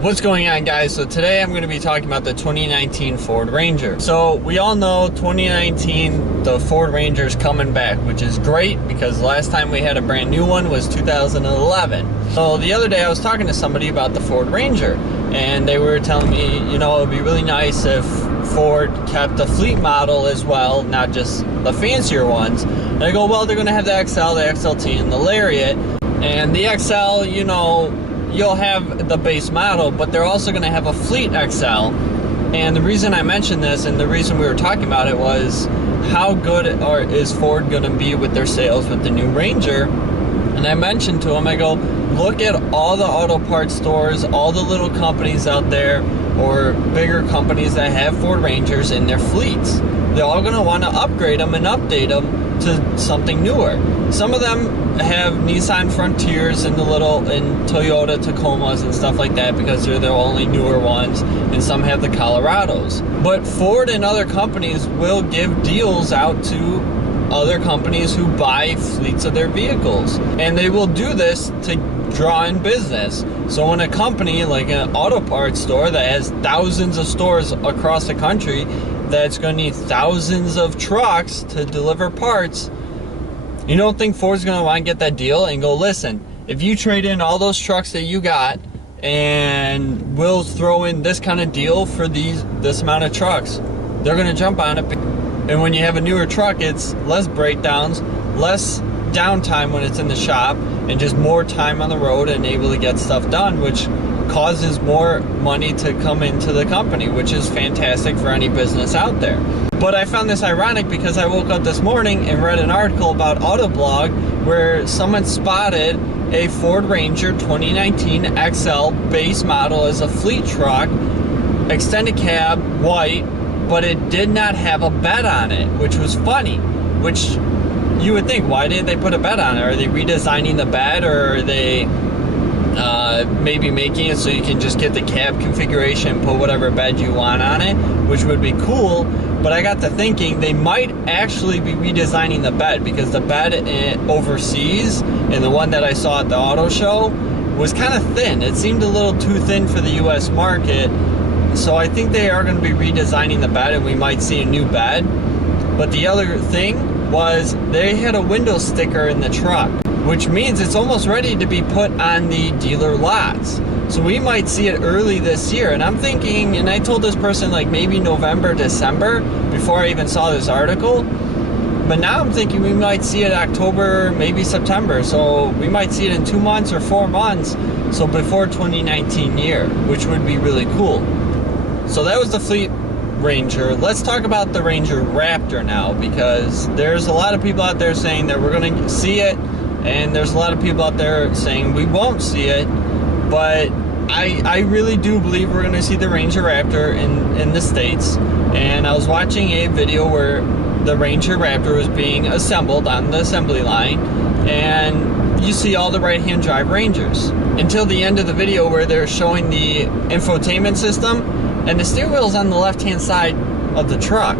What's going on, guys? So today I'm going to be talking about the 2019 Ford Ranger. So we all know 2019 the Ford Ranger is coming back, which is great because the last time we had a brand new one was 2011. So the other day I was talking to somebody about the Ford Ranger, and they were telling me, you know, it would be really nice if Ford kept the fleet model as well, not just the fancier ones. And I go, well, they're going to have the XL, the XLT, and the Lariat. And the XL, you know, you'll have the base model, but they're also going to have a Fleet XL. And the reason I mentioned this and the reason we were talking about it was how good is Ford going to be with their sales with the new Ranger. And I mentioned to him, I go, look at all the auto parts stores, all the little companies out there or bigger companies that have Ford Rangers in their fleets. They're all going to want to upgrade them and update them to something newer. Some of them have Nissan Frontiers and Toyota Tacomas and stuff like that because they're the only newer ones, and some have the Colorados. But Ford and other companies will give deals out to other companies who buy fleets of their vehicles, and they will do this to draw in business. So when a company like an auto parts store that has thousands of stores across the country that's going to need thousands of trucks to deliver parts, you don't think Ford's going to want to get that deal and go, listen, if you trade in all those trucks that you got and we'll throw in this kind of deal for this amount of trucks, they're going to jump on it. And when you have a newer truck, it's less breakdowns, less downtime when it's in the shop, and just more time on the road and able to get stuff done, which causes more money to come into the company, which is fantastic for any business out there. But I found this ironic because I woke up this morning and read an article about Autoblog where someone spotted a Ford Ranger 2019 XL base model as a fleet truck, extended cab, white, but it did not have a bed on it, which was funny. Which you would think, why didn't they put a bed on it? Are they redesigning the bed, or are they maybe making it so you can just get the cab configuration and put whatever bed you want on it, which would be cool. But I got to thinking they might actually be redesigning the bed, because the bed overseas and the one that I saw at the auto show was kind of thin. It seemed a little too thin for the US market. So I think they are going to be redesigning the bed, and we might see a new bed. But the other thing was they had a window sticker in the truck, which means it's almost ready to be put on the dealer lots. So we might see it early this year. And I'm thinking, and I told this person like maybe November, December, before I even saw this article. But now I'm thinking we might see it October, maybe September. So we might see it in 2 months or 4 months. So before 2019 year, which would be really cool. So that was the Fleet Ranger. Let's talk about the Ranger Raptor now, because there's a lot of people out there saying that we're going to see it, and there's a lot of people out there saying we won't see it. But I really do believe we're going to see the Ranger Raptor in the States. And I was watching a video where the Ranger Raptor was being assembled on the assembly line, and you see all the right-hand drive Rangers until the end of the video where they're showing the infotainment system, and the steering wheel's on the left-hand side of the truck.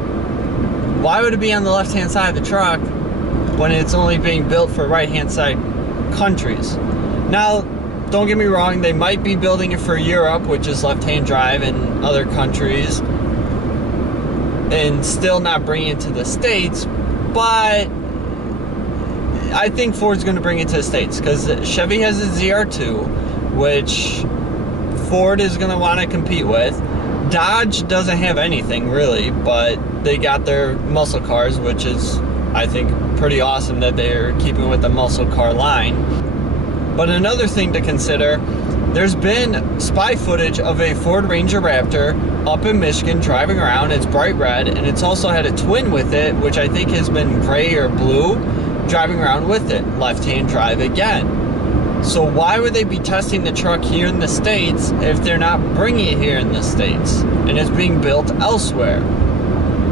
Why would it be on the left-hand side of the truck when it's only being built for right-hand side countries? Now, don't get me wrong, they might be building it for Europe, which is left-hand drive, and other countries, and still not bringing it to the States. But I think Ford's going to bring it to the States, because Chevy has a ZR2, which Ford is going to want to compete with. Dodge doesn't have anything really, but they got their muscle cars, which is, I think, pretty awesome that they're keeping with the muscle car line. But another thing to consider, there's been spy footage of a Ford Ranger Raptor up in Michigan driving around. It's bright red, and it's also had a twin with it, which I think has been gray or blue, driving around with it, left-hand drive again. So why would they be testing the truck here in the States if they're not bringing it here in the States and it's being built elsewhere?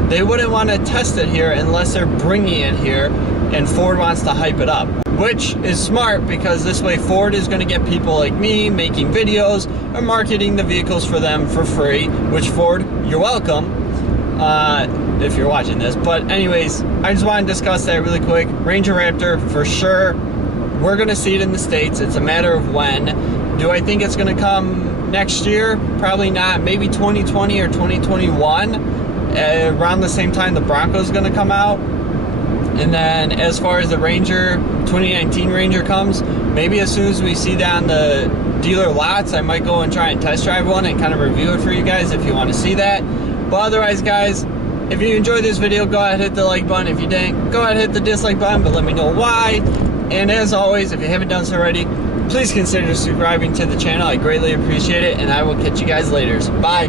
They wouldn't want to test it here unless they're bringing it here, and Ford wants to hype it up, which is smart, because this way Ford is going to get people like me making videos or marketing the vehicles for them for free, which Ford, you're welcome if you're watching this. But anyways, I just want to discuss that really quick. Ranger Raptor, for sure, we're going to see it in the States. It's a matter of when. Do I think it's going to come next year, probably not, maybe 2020 or 2021, around the same time the Bronco's gonna come out. And then as far as the Ranger, 2019 Ranger comes, maybe as soon as we see that on the dealer lots, I might go and try and test drive one and kind of review it for you guys if you want to see that. But otherwise, guys, if you enjoyed this video, go ahead and hit the like button. If you didn't, go ahead and hit the dislike button, but let me know why. And as always, if you haven't done so already, please consider subscribing to the channel. I greatly appreciate it, and I will catch you guys later. Bye.